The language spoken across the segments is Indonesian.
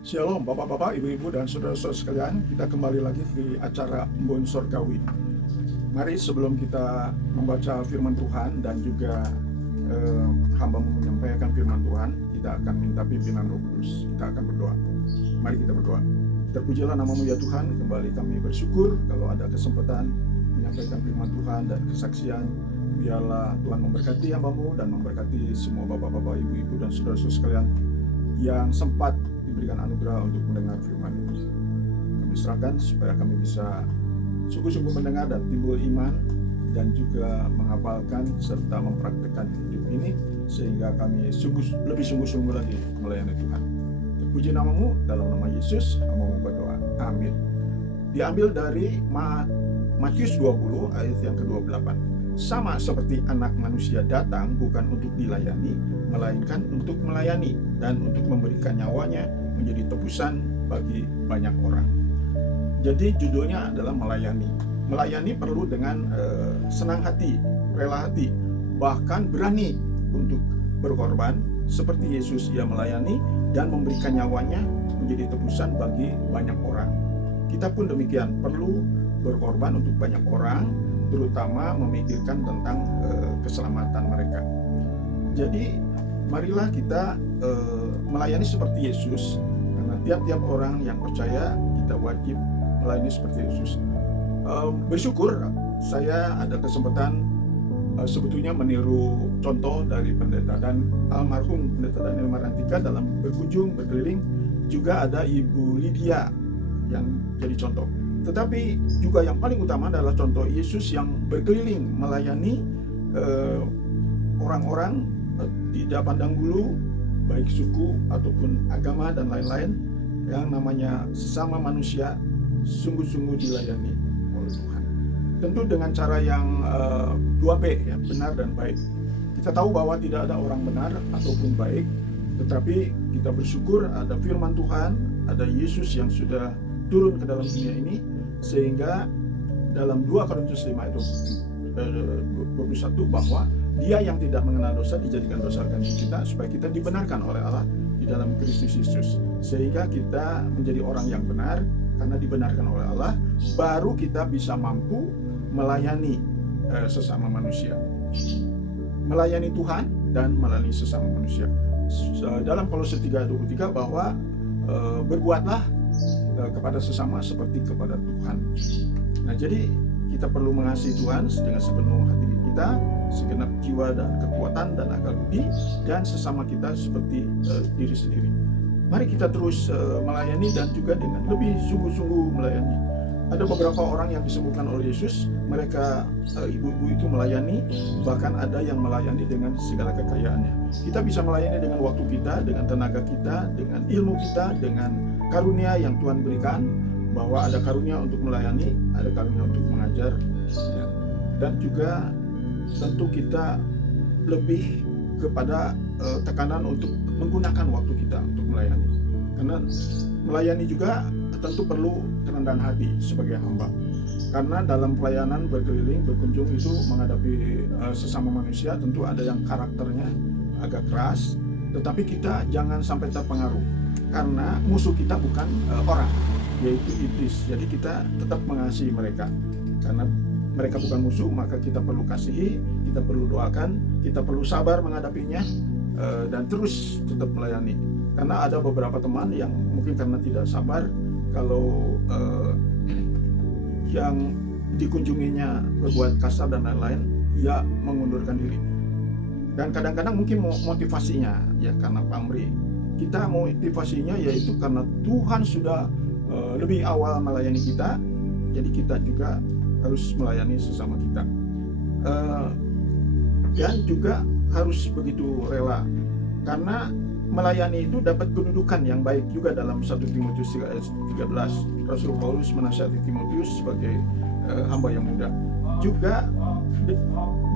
Shalom Bapak-bapak, Ibu-ibu, dan saudara-saudara sekalian. Kita kembali lagi di acara Embun Sorgawi. Mari sebelum kita membaca firman Tuhan dan juga hamba menyampaikan firman Tuhan, kita akan minta pimpinan Roh Kudus. Kita akan berdoa. Mari kita berdoa. Terpujilah namamu ya Tuhan. Kembali kami bersyukur kalau ada kesempatan menyampaikan firman Tuhan dan kesaksian. Biarlah Tuhan memberkati hambamu dan memberkati semua bapak-bapak, ibu-ibu, dan saudara-saudara sekalian yang sempat diberikan anugerah untuk mendengar firman ini. Kami serahkan supaya kami bisa sungguh-sungguh mendengar dan timbul iman, dan juga menghafalkan serta mempraktikkan hidup ini, sehingga kami lebih sungguh-sungguh lagi melayani Tuhan. Terpuji namamu, dalam nama Yesus kami berdoa, amin. Diambil dari Matius 20 ayat yang ke-28. Sama seperti anak manusia datang bukan untuk dilayani, melainkan untuk melayani dan untuk memberikan nyawanya menjadi tebusan bagi banyak orang. Jadi judulnya adalah melayani. Melayani perlu dengan senang hati, rela hati, bahkan berani untuk berkorban seperti Yesus. Ia melayani dan memberikan nyawanya menjadi tebusan bagi banyak orang. Kita pun demikian, perlu berkorban untuk banyak orang, terutama memikirkan tentang keselamatan mereka. Jadi marilah kita melayani seperti Yesus, karena tiap-tiap orang yang percaya kita wajib melayani seperti Yesus. Bersyukur saya ada kesempatan sebetulnya meniru contoh dari pendeta dan almarhum pendeta Daniel Marantika dalam berkunjung berkeliling. Juga ada Ibu Lydia yang jadi contoh. Tetapi juga yang paling utama adalah contoh Yesus yang berkeliling melayani orang-orang tidak pandang bulu, baik suku ataupun agama dan lain-lain, yang namanya sesama manusia sungguh-sungguh dilayani oleh Tuhan. Tentu dengan cara yang 2B, ya, benar dan baik. Kita tahu bahwa tidak ada orang benar ataupun baik, tetapi kita bersyukur ada firman Tuhan, ada Yesus yang sudah turun ke dalam dunia ini, sehingga dalam 2 Korintus 5 ayat 21 bahwa Dia yang tidak mengenal dosa dijadikan dosa bagi kita, supaya kita dibenarkan oleh Allah di dalam Kristus Yesus. Sehingga kita menjadi orang yang benar karena dibenarkan oleh Allah, baru kita bisa mampu melayani sesama manusia, melayani Tuhan dan melayani sesama manusia. Dalam Kolose 3:23 bahwa berbuatlah kepada sesama seperti kepada Tuhan. Nah, jadi kita perlu mengasihi Tuhan dengan sepenuh hati kita, segenap jiwa dan kekuatan dan akal budi, dan sesama kita seperti diri sendiri. Mari kita terus melayani dan juga dengan lebih sungguh-sungguh melayani. Ada beberapa orang yang disembuhkan oleh Yesus, mereka ibu-ibu itu melayani, bahkan ada yang melayani dengan segala kekayaannya. Kita bisa melayani dengan waktu kita, dengan tenaga kita, dengan ilmu kita, dengan karunia yang Tuhan berikan, bahwa ada karunia untuk melayani, ada karunia untuk mengajar, ya. Dan juga tentu kita lebih kepada tekanan untuk menggunakan waktu kita untuk melayani, karena melayani juga tentu perlu kerendahan hati sebagai hamba, karena dalam pelayanan berkeliling berkunjung itu menghadapi sesama manusia, tentu ada yang karakternya agak keras, tetapi kita jangan sampai terpengaruh, karena musuh kita bukan orang, yaitu iblis. Jadi kita tetap mengasihi mereka, karena mereka bukan musuh, maka kita perlu kasihi, kita perlu doakan, kita perlu sabar menghadapinya, dan terus tetap melayani. Karena ada beberapa teman yang mungkin karena tidak sabar, kalau yang dikunjunginya berbuat kasar dan lain-lain, ia mengundurkan diri. Dan kadang-kadang mungkin motivasinya ya karena pamrih. Kita motivasinya yaitu karena Tuhan sudah lebih awal melayani kita, jadi kita juga harus melayani sesama kita, dan juga harus begitu rela, karena melayani itu dapat kedudukan yang baik juga. Dalam 1 Timotius 3 ayat 13, Rasul Paulus menasihati Timotius sebagai hamba yang muda. Juga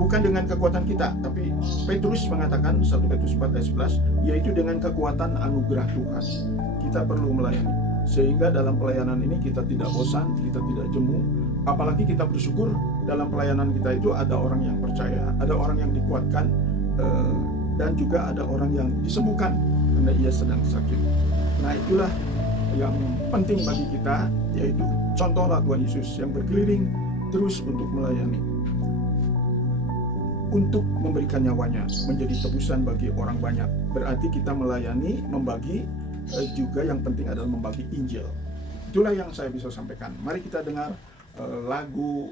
bukan dengan kekuatan kita, tapi Petrus mengatakan 1 Petrus 4 ayat 11, yaitu dengan kekuatan anugerah Tuhan. Kita perlu melayani, sehingga dalam pelayanan ini kita tidak bosan, kita tidak jemu. Apalagi kita bersyukur dalam pelayanan kita itu ada orang yang percaya, ada orang yang dikuatkan, dan juga ada orang yang disembuhkan karena ia sedang sakit. Nah, itulah yang penting bagi kita, yaitu contohlah Tuhan Yesus yang berkeliling terus untuk melayani, untuk memberikan nyawanya menjadi tebusan bagi orang banyak. Berarti kita melayani, membagi, juga yang penting adalah membagi Injil. Itulah yang saya bisa sampaikan. Mari kita dengar lagu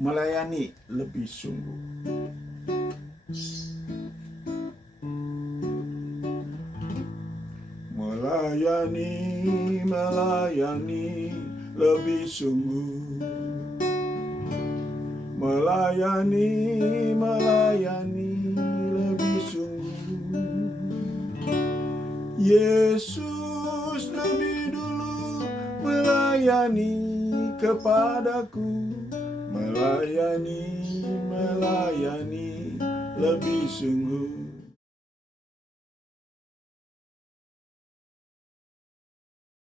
Melayani Lebih Sungguh. Melayani, melayani lebih sungguh. Melayani, melayani lebih sungguh. Yesus lebih dulu melayani kepadaku. Melayani, melayani lebih sungguh.